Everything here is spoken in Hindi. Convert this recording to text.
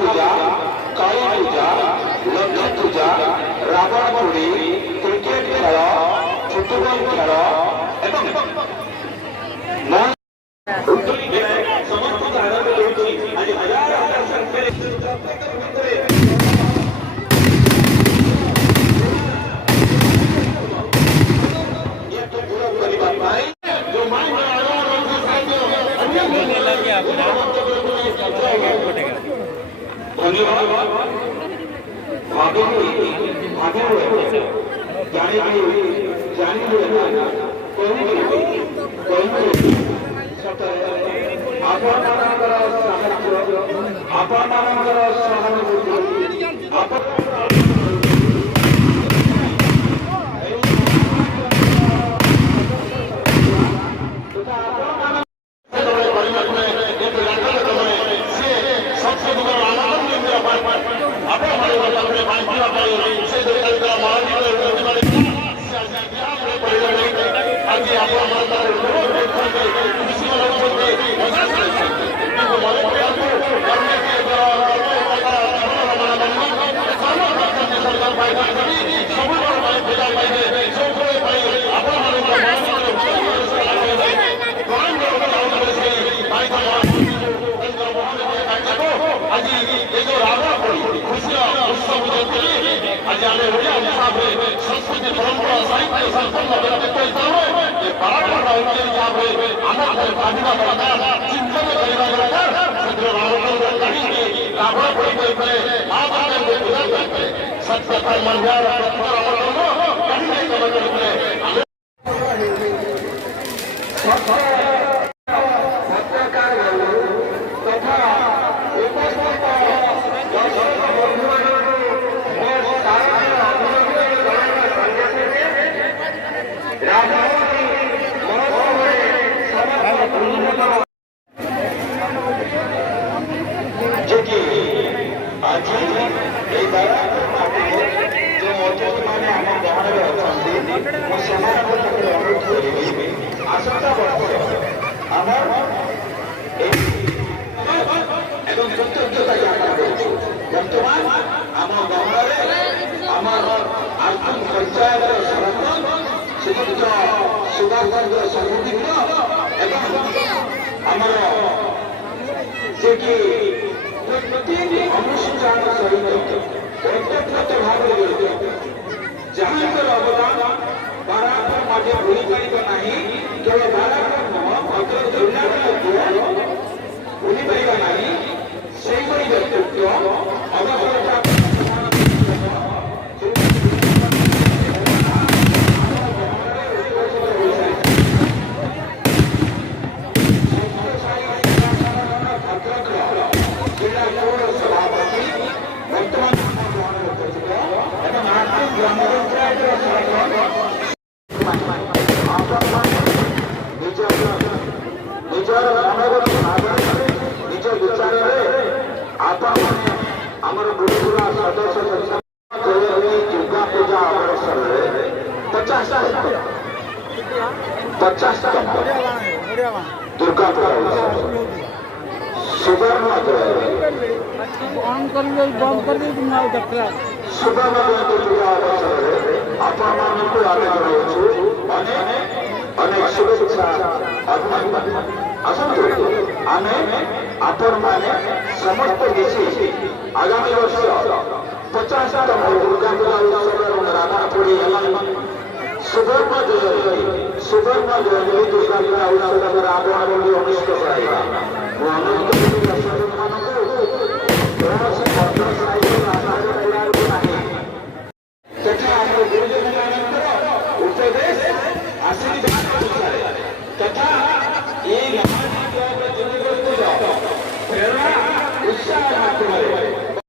पूजा काली पूजा लक्ष्मी पूजा रावण पोड़ी क्रिकेट खेल फुटबल खेल एवं समस्त आनंद देउछि आज हजार हजार संख्यारे ये तो पूरा परिवार भाई जो मान संस्कृति परंपरा साहित्य संपन्न चिंतन सत्य अनुष्ठान सहित व्यक्तिगत भाव जहां अवदान बाराकर माटे भूली पार ना केवल बाराकर भद्रक जिला भूली पार ना से व्यक्तित्व अवसर दुर्गा पूजा सुवर्ण सुवर्ण पूजा आपको आगे अनेक शुभेच्छा अभिनंदन आसतु आम आपण मैंने समस्त मिसी आगामी वर्ष 50तम दुर्गा पूजा उत्सव राधापुरी सुवर्ण जयंती दुर्गा पूजा उत्सव आगमन अनुष्ठित कराइबा।